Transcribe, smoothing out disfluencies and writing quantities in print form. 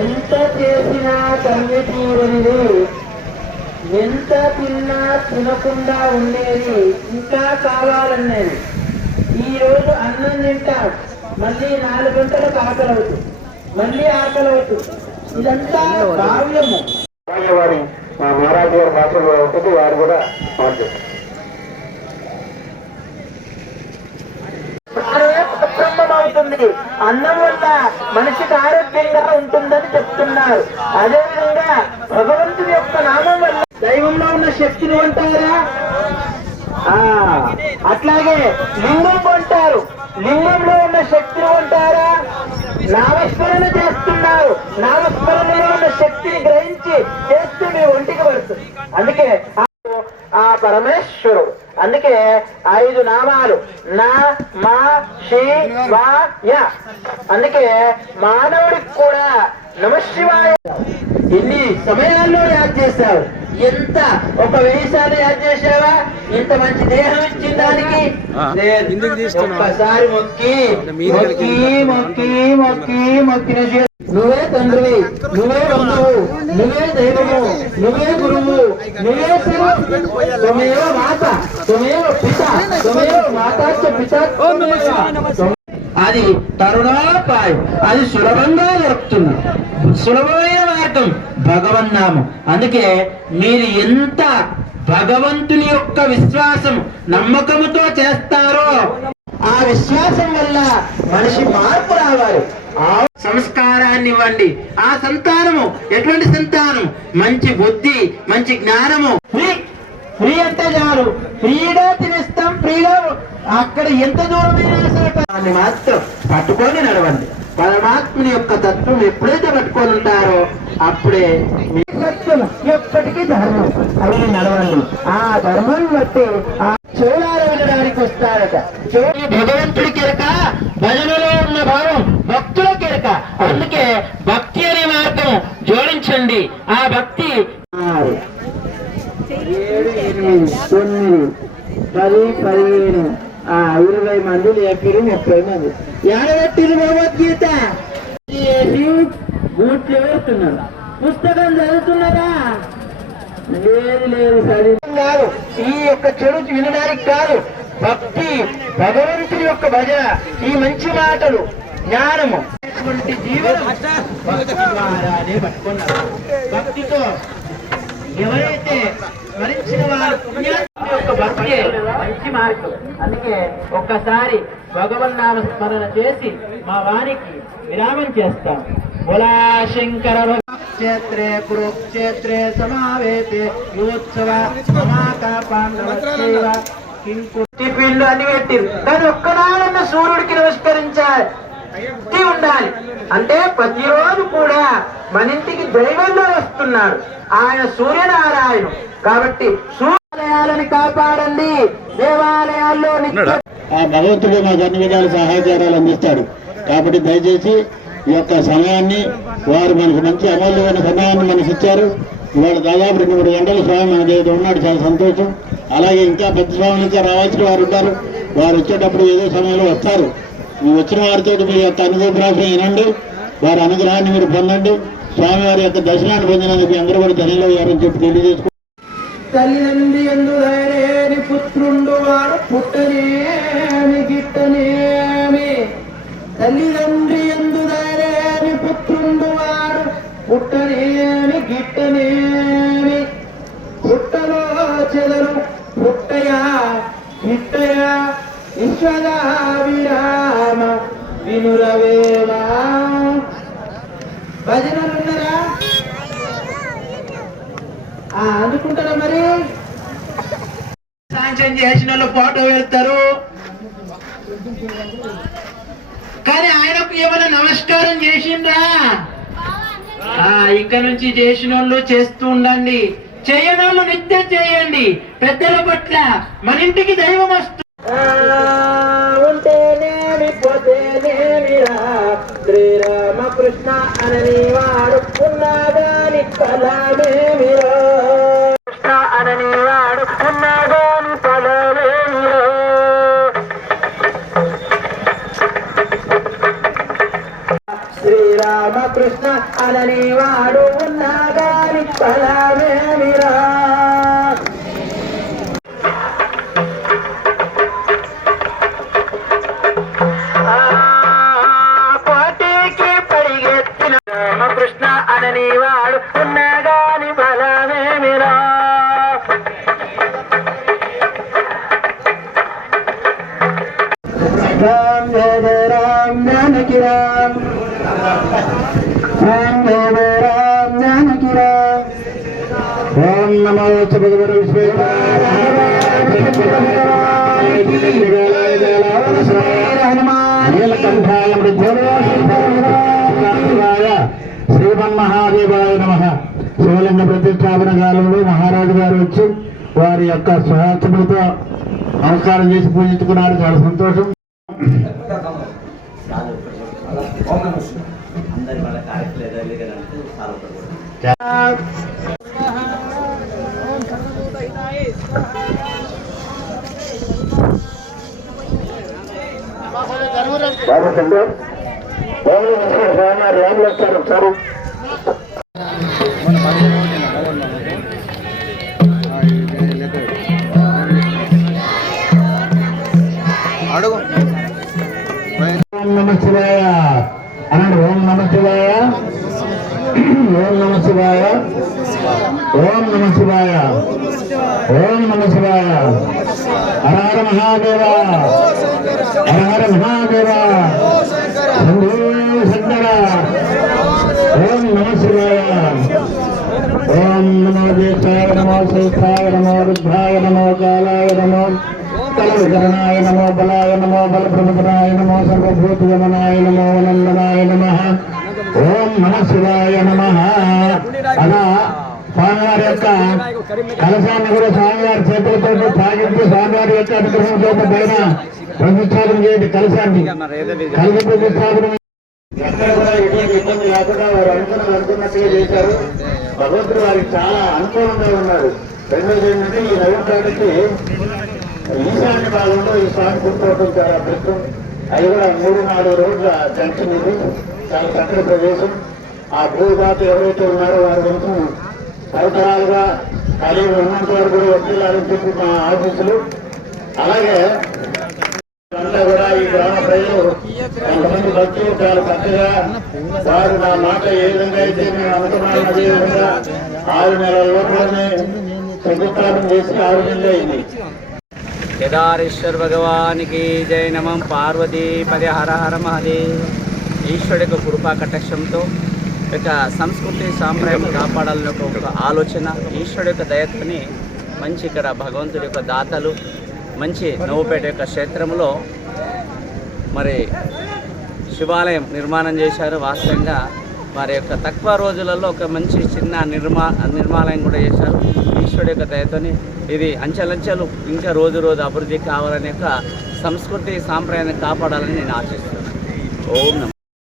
ఎంత చేసినా కన్ను తీరనిది, ఎంత తిన్నా తినకుండా ఉండేది, ఇంకా కావాలనేది. ఈరోజు అన్నం తింటాడు, మళ్ళీ 4 గంటలకు ఆకలి అవుతుంది, మళ్ళీ ఆకలి అవుతుంది. ఇదంతా భావ్యము. వారి మా మహారాజు గారి భాషలో ఉంటుంది, వారు కూడా అవుతుంది. అన్నం వల్ల మనిషికి ఆరోగ్యంగా ఉంటుందని చెప్తున్నారు. అదేవిధంగా భగవంతుని యొక్క నామం వల్ల దైవంలో ఉన్న శక్తిని అంటారా, అట్లాగే లింగం అంటారు, లింగంలో ఉన్న శక్తిని అంటారా. నామస్మరణ చేస్తున్నారు, నామస్మరణలో ఉన్న శక్తిని గ్రహించి చేస్తే మీ ఒంటికి పడుతుంది. అందుకే ఆ పరమేశ్వరుడు, అందుకే 5 నామాలు నా మా శి వా య. అందుకే మానవుడికి కూడా నమశివాయ ఎన్ని సమయాల్లో యాద్ చేశావు, ఎంత ఒక 1000 సార్లు యాద్ చేసావా? ఇంత మంచి దేహం ఇచ్చిన దానికి ఒక్కసారి మొక్కి మొక్కి మొక్కి మొక్కి మొక్కిన నువ్వే తండ్రివి, నువ్వే బంధువు, నువ్వే దైవము, నువ్వే గురువు, నువ్వే త్వమేవ మాత త్వమేవ పిత త్వమేవ మాతాచ్చ పిత. అది తరుణోపాయం, అది సులభంగా దొరుకుతుంది, సులభమైన మార్గం భగవన్నామం. అందుకే మీరు ఎంత భగవంతుని యొక్క విశ్వాసం నమ్మకముతో చేస్తారో ఆ విశ్వాసం వల్ల మనిషి మార్పు రావాలి. ఆ సంస్కారాన్ని ఇవ్వండి. ఆ సంతానము ఎటువంటి సంతానం? మంచి బుద్ధి, మంచి జ్ఞానము. ఫ్రీ అంటే చాలు, ఫ్రీగా తినేస్తాం, ఫ్రీగా అక్కడ ఎంత దూరమైనా సరే దాన్ని మాత్రం పట్టుకొని నడవండి. పరమాత్మని యొక్క తత్వం ఎప్పుడైతే పట్టుకొని ఉంటారో అప్పుడే మీ సత్యం ఎప్పటికీ ధర్మం అవి నడవండి. ఆ ధర్మం బట్టి ఆ చెవులారా వినడానికి వస్తారట. భగవంతుడి కెరక, భజనలో ఉన్న భావం భక్తుల కెరక. అందుకే భక్తి అనే మార్గం జోడించండి. ఆ భక్తి 6, 7, 8, 9, 10, 15, 20 మంది లేపిరు, 30 మంది ఏడబెట్టిరు. భగవద్గీత బూట్లు వేస్తున్నారు, పుస్తకం చదువుతున్నారా? లేదు లేదు, చదివి కాదు, ఈ యొక్క చెడు వినడానికి కాదు. భక్తి, భగవంతుని యొక్క భజన, ఈ మంచి మాటలు, జ్ఞానము జీవనం భక్తి ద్వారానే పట్టుకున్నారు. భక్తితో ఎవరైతే స్మరించిన వారు పుణ్యాత్మ యొక్క భక్తి మంచి మార్గం. అందుకే ఒక్కసారి భగవన్నామ స్మరణ చేసి మా వారికి విరామం చేస్తాం. బోలా శంకర క్షేత్రే కురుక్షేత్రే సమావేతే యోత్సవ సమాకా పాండవ పిండు అని పెట్టిరు. కానీ ఒక్కనాడన్న సూర్యుడికి నమస్కరించాలి ఉండాలి. అంటే ప్రతిరోజు కూడా మన ఇంటికి దైవంలో వస్తున్నాడు ఆయన సూర్యనారాయణ. కాబట్టి సూర్యాలయాలను కాపాడండి. దేవాలయాల్లో ఆ భగవంతుడు మాకు అన్ని విధాలు సహాయకారాలు అందిస్తాడు. కాబట్టి దయచేసి ఈ యొక్క సమయాన్ని వారు మనకు మంచి అమూల్యమైన సమయాన్ని మనకు ఇచ్చారు. ఇవాళ దాదాపు 2-3 గంటల స్వామి మన దగ్గర ఉన్నాడు, చాలా సంతోషం. అలాగే ఇంకా పెద్ద స్వాములు ఇంకా రావాల్సిన వారు ఉంటారు. వారు వచ్చేటప్పుడు ఏదో సమయంలో వస్తారు. వచ్చిన వారితో మీ యొక్క అనుగ్రహాన్ని వినండి, వారి అనుగ్రహాన్ని మీరు పొందండి. స్వామివారి యొక్క దర్శనాన్ని పొందినందుకు అందరూ కూడా ధన్యులు అయ్యారని చెప్పి తెలియజేసుకో. తల్లిదండ్రి ఎందుకు పుత్రుండు వాడు పుట్టనేమి గిట్టనేమి, తల్లిదండ్రి ఎందుకు పుత్రుండు వాడు పుట్టనేమి గిట్టనేమి, పుట్టలో చెదరు పుట్టయా గిట్టయా విశ్వదా విరామ వినురవేమా. భజనలున్నారా? అందుకుంటారా? మరి శాంక్షన్ చేసిన వాళ్ళు ఫోటో వెళ్తారు, కానీ ఆయనకు ఏమైనా నమస్కారం చేసిండ్రా? ఇక నుంచి చేసిన వాళ్ళు చేస్తూ ఉండండి, చేయని వాళ్ళు నిత్యం చేయండి. పెద్దల పట్ల మన ఇంటికి దైవం వస్తుంది. ఉంటేనేమి పోతేనేమిరా, శ్రీరామకృష్ణ అనని వాడు ఉన్నాగాని ఫలమేమిరా, కృష్ణ అనని వాడు ఉన్నాగాని ఫలమేమిరా. శ్రీరామ రామకృష్ణ అనని వాడు ఉన్నాగాని ఫలమేమిరా. కోటికి పరిగెత్తిన రామకృష్ణ అనని వాడు ఉన్నాగాని ఫలమేమిరా. రామ్ జయ రామ్ జానకి రామ్, రామ్ జయ రామ్ జానకి రామ్. ఓం నమో భగవతే శ్రీమన్మహాదేవాయ నమః. శివలింగ ప్రతిష్టాపన కాలంలో మహారాజు గారు వచ్చి వారి యొక్క స్వహస్తములతో నమస్కారం చేసి పూజించుకున్నారు. చాలా సంతోషం. రాములు వచ్చారు ఒకసారి. ఓం నమ శివాయ అన్నాడు. ఓం నమ శివాయ, ఓం నమ శివాయ, ఓం నమ శివాయ, ఓం నమ శివాయ. హర హర మహాదేవ, హర హర మహాదేవ, శంభో శంకర. ఓం నమ శివాయ. ఓం నమో జ్యేష్ఠాయ నమో శ్రేష్ఠాయ నమో రుద్రాయ నమో కాలాయ నమో కలవికరణాయ నమో బలాయ నమో బలప్రమదనాయ నమో సర్వభూతయమనాయ నమో నందనాయ నమః. ఓం నమ శివాయ నమః. అలా స్వామివారి యొక్క కలశాన్ని కూడా స్వామివారి చేతులతో తాగించి స్వామివారి యొక్క అనుగ్రహం చేత పైన ప్రతిష్టాపన చేయండి. కలశాన్ని కలశ ప్రతిష్టాపన ఎక్కడ కూడా ఎటువంటి ఇబ్బంది లేకుండా వారు అనుకున్నట్టుగా చేశారు. భగవంతుడు వారికి చాలా అనుకూలంగా ఉన్నారు. రెండోది ఏంటంటే ఈ నగరానికి ఈశాన్య భాగంలో ఈ స్వామి కూర్చోవడం చాలా అదృష్టం. అది కూడా 3-4 రోడ్ల జంక్షన్ ఇది. చాలా చక్కటి ప్రదేశం. ఆ భూదాత ఎవరైతే ఉన్నారో వారి వంశం తరతరాలుగా కలిగి ఉన్నంత వరకు కూడా వకీలాలని చెప్పి మా ఆఫీసులు. అలాగే అంతా కూడా ఈ గ్రామ ప్రజలు కొంతమంది భక్తులు చాలా చక్కగా వారు నా మాట ఏ విధంగా అయితే మేము అనుకున్నాను అదే విధంగా 6 నెలల లోపలనే శంకుస్థాపన చేసి 6 నెలలు అయింది. కేదారేశ్వర భగవానికి జయ. నమః పార్వతీ పదే హర హర మహాదేవ్. ఈశ్వరుడి యొక్క కృపా కటాక్షంతో యొక్క సంస్కృతి సాంప్రదాయం కాపాడాలని ఒక ఆలోచన, ఈశ్వరుడి యొక్క దయతని మంచి ఇక్కడ భగవంతుడి యొక్క దాతలు మంచి నవ్వుపేట యొక్క క్షేత్రంలో మరి శివాలయం నిర్మాణం చేశారు. వాస్తవంగా వారి యొక్క తక్కువ రోజులలో ఒక మంచి చిన్న నిర్మాలయం కూడా చేశారు. ఈశ్వరుడి యొక్క దయతోని ఇది అంచెలంచెలు ఇంకా రోజు రోజు అభివృద్ధి కావాలనే యొక్క సంస్కృతి సాంప్రదాయాన్ని కాపాడాలని నేను ఆశిస్తున్నాను. ఓం నమః.